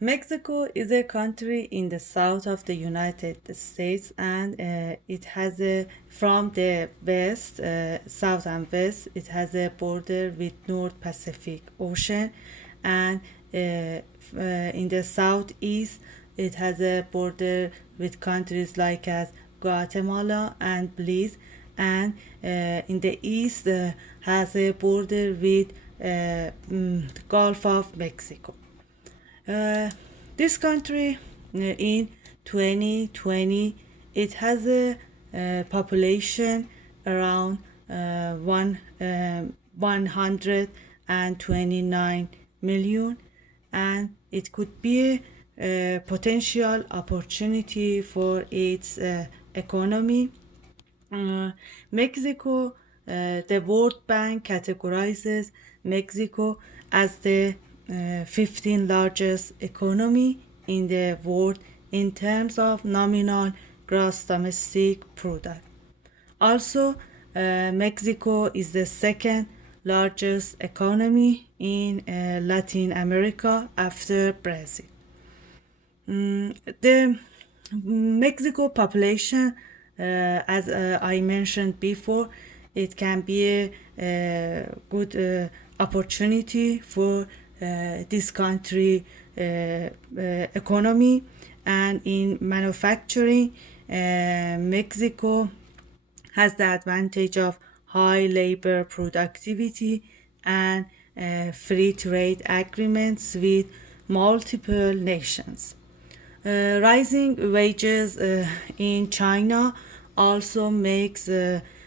Mexico is a country in the south of the United States, and it has from the west, south and west, it has a border with North Pacific Ocean, and in the southeast, it has a border with countries like as Guatemala and Belize, and in the east has a border with the Gulf of Mexico. Uh, this country in 2020 it has a population around 129 million, and it could be a potential opportunity for its economy. Mexico, the World Bank categorizes Mexico as the 15th largest economy in the world in terms of nominal gross domestic product. Also, Mexico is the second largest economy in Latin America after Brazil. The Mexico population, as I mentioned before, it can be a good opportunity for this country economy, and in manufacturing, Mexico has the advantage of high labor productivity and free trade agreements with multiple nations. Rising wages in China also makes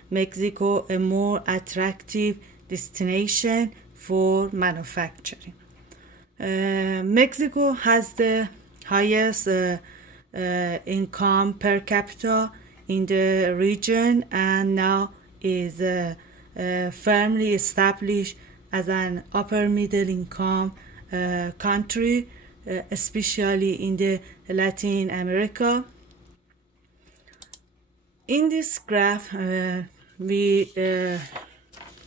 Mexico a more attractive destination for manufacturing. Mexico has the highest income per capita in the region, and now is firmly established as an upper middle income country, especially in the Latin America. In this graph,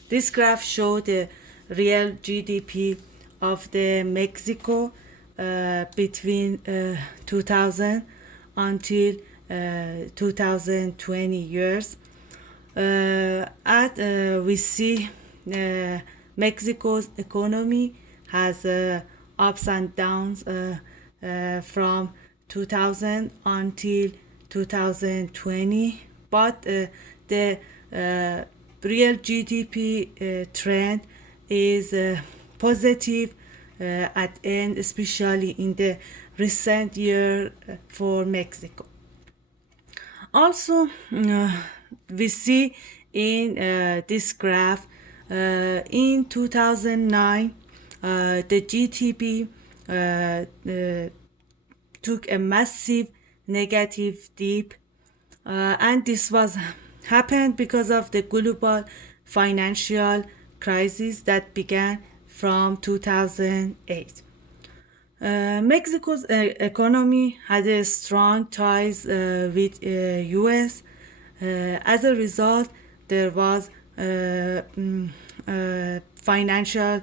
this graph shows the real GDP of the Mexico between 2000 until 2020 years. We see Mexico's economy has ups and downs from 2000 until 2020, but the real GDP trend is positive at end, especially in the recent year for Mexico. Also, we see in this graph in 2009 the GDP took a massive negative dip, and this was happened because of the global financial crisis that began from 2008. Mexico's economy had a strong ties with US. As a result, there was financial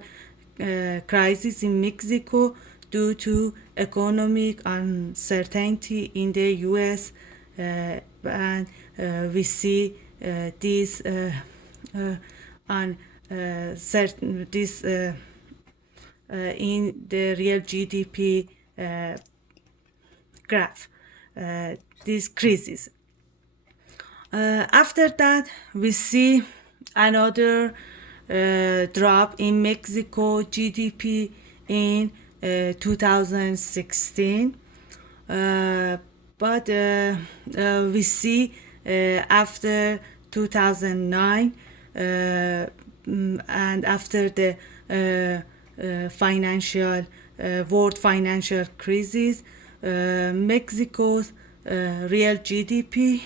crisis in Mexico due to economic uncertainty in the US, and we see this in the real GDP graph, these crises. After that, we see another drop in Mexico GDP in 2016, but we see after 2009 and after the world financial crisis, Mexico's real GDP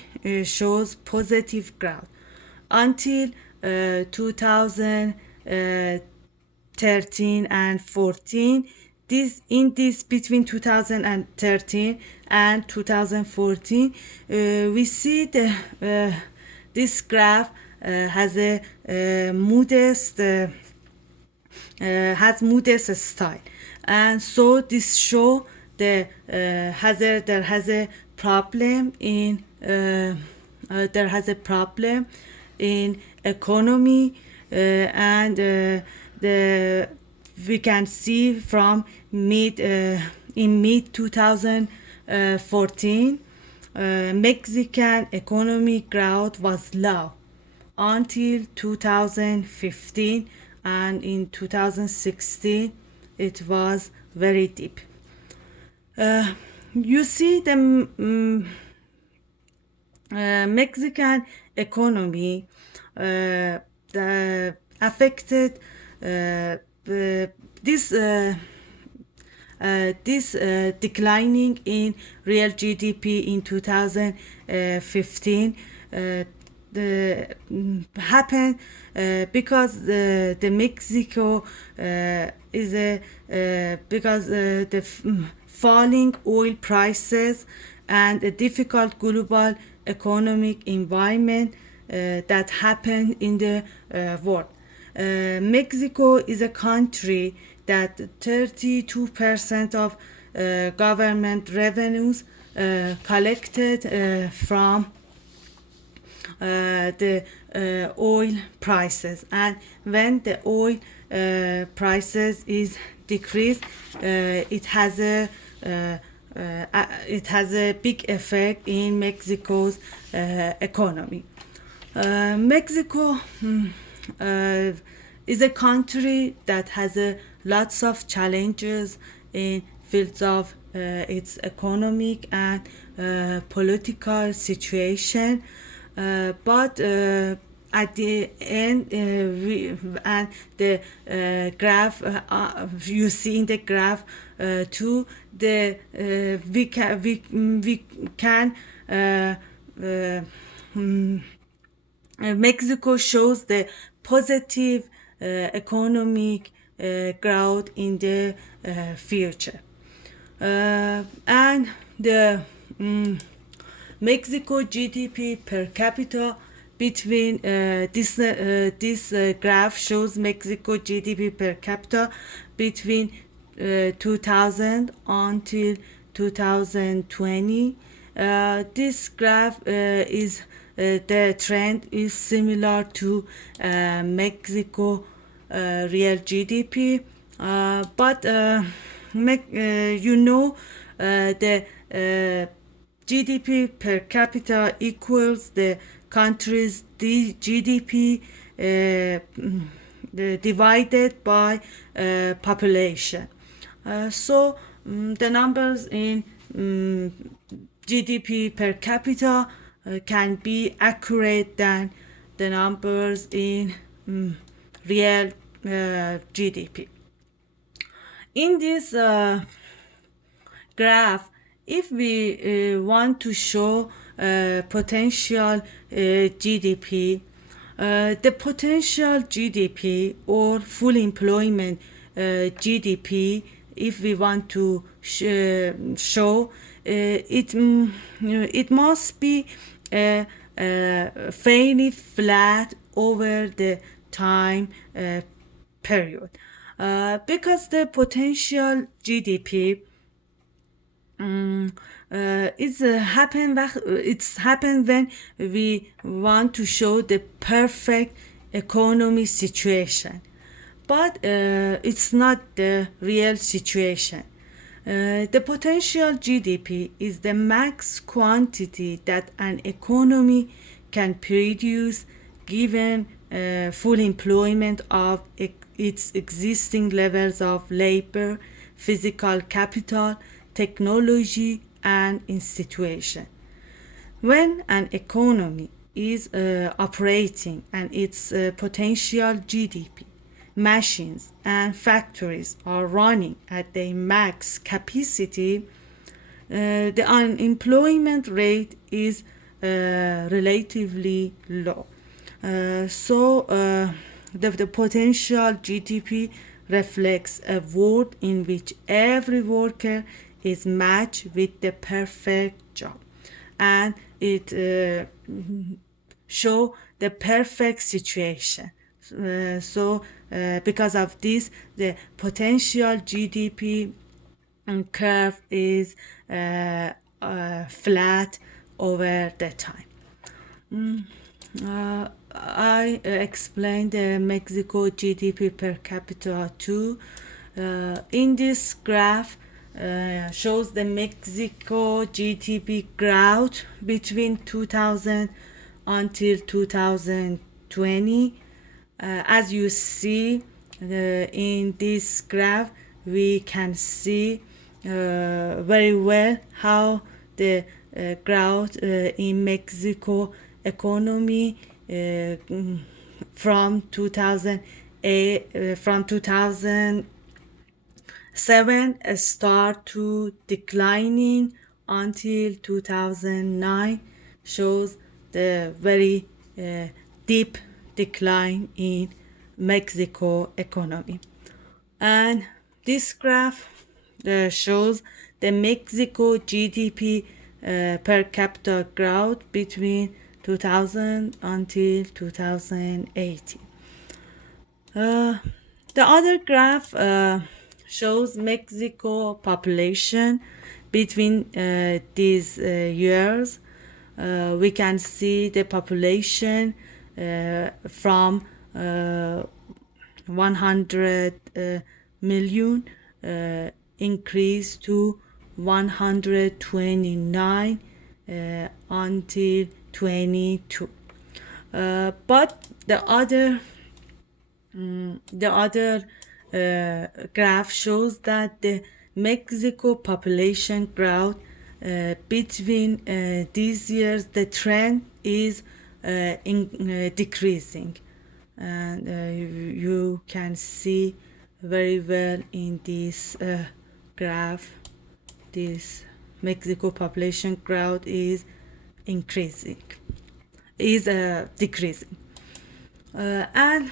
shows positive growth until 2013 and 14. This between 2013 and 2014, we see this graph has a modest style, and so this show there has a problem in there has a problem in economy, and the we can see from mid 2014, Mexican economic growth was low until 2015, and in 2016 it was very deep. You see the Mexican economy affected this declining in real GDP in 2015 happened because the Mexico is a because the falling oil prices and a difficult global economic environment that happened in the world. Mexico is a country that 32% of government revenues collected from the oil prices, and when the oil prices is decreased, it has a big effect in Mexico's economy. Mexico is a country that has lots of challenges in fields of its economic and political situation, but at the end, the graph you see in the graph too, we can Mexico shows the positive economic growth in the future, and the Mexico GDP per capita between this graph shows Mexico GDP per capita between 2000 until 2020. This graph is the trend is similar to Mexico real GDP, but the GDP per capita equals the country's GDP divided by population. So the numbers in GDP per capita can be accurate than the numbers in real GDP. In this graph, if we want to show potential GDP, the potential GDP or full employment GDP, if we want to show it must be fairly flat over the time period, because the potential GDP it's happened when we want to show the perfect economy situation, but it's not the real situation. The potential GDP is the max quantity that an economy can produce given full employment of its existing levels of labor, physical capital, technology, and institution. When an economy is operating and its potential GDP, machines and factories are running at their max capacity, the unemployment rate is relatively low. So the potential GDP reflects a world in which every worker is matched with the perfect job, and it show the perfect situation. So because of this, the potential GDP curve is flat over the time. I explained the Mexico GDP per capita too. In this graph, shows the Mexico GDP growth between 2000 until 2020. As you see in this graph, we can see very well how the growth in Mexico economy from 2007 start to declining until 2009, shows the very deep decline in Mexico economy. And this graph shows the Mexico GDP per capita growth between 2000 until 2018. The other graph shows Mexico population between these years. We can see the population from 100 million increase to 129 until 22. But the other graph shows that the Mexico population growth between these years, the trend is decreasing, and you can see very well in this graph, this Mexico population growth is decreasing. And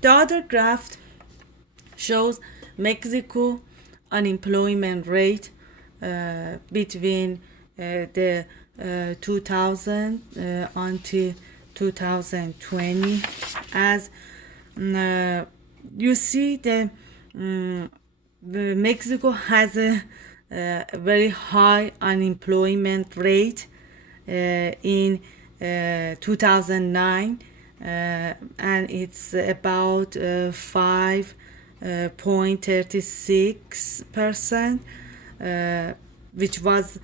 the other graph shows Mexico unemployment rate between the 2000 until 2020. As you see, the Mexico has a very high unemployment rate in 2009, and it's about 5.36%, which was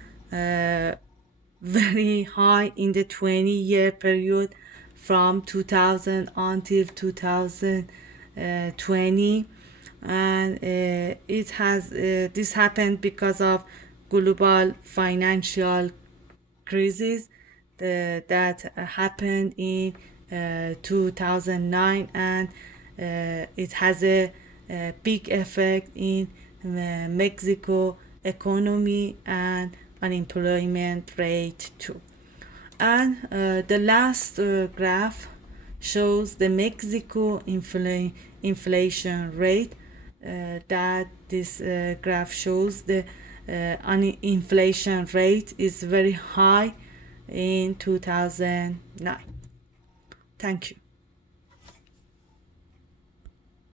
very high in the 20-year period from 2000 until 2020. And this happened because of global financial crisis that happened in 2009, and it has a big effect in Mexico economy and unemployment rate too. And the last graph shows the Mexico inflation rate. That this graph shows the inflation rate is very high in 2009. Thank you.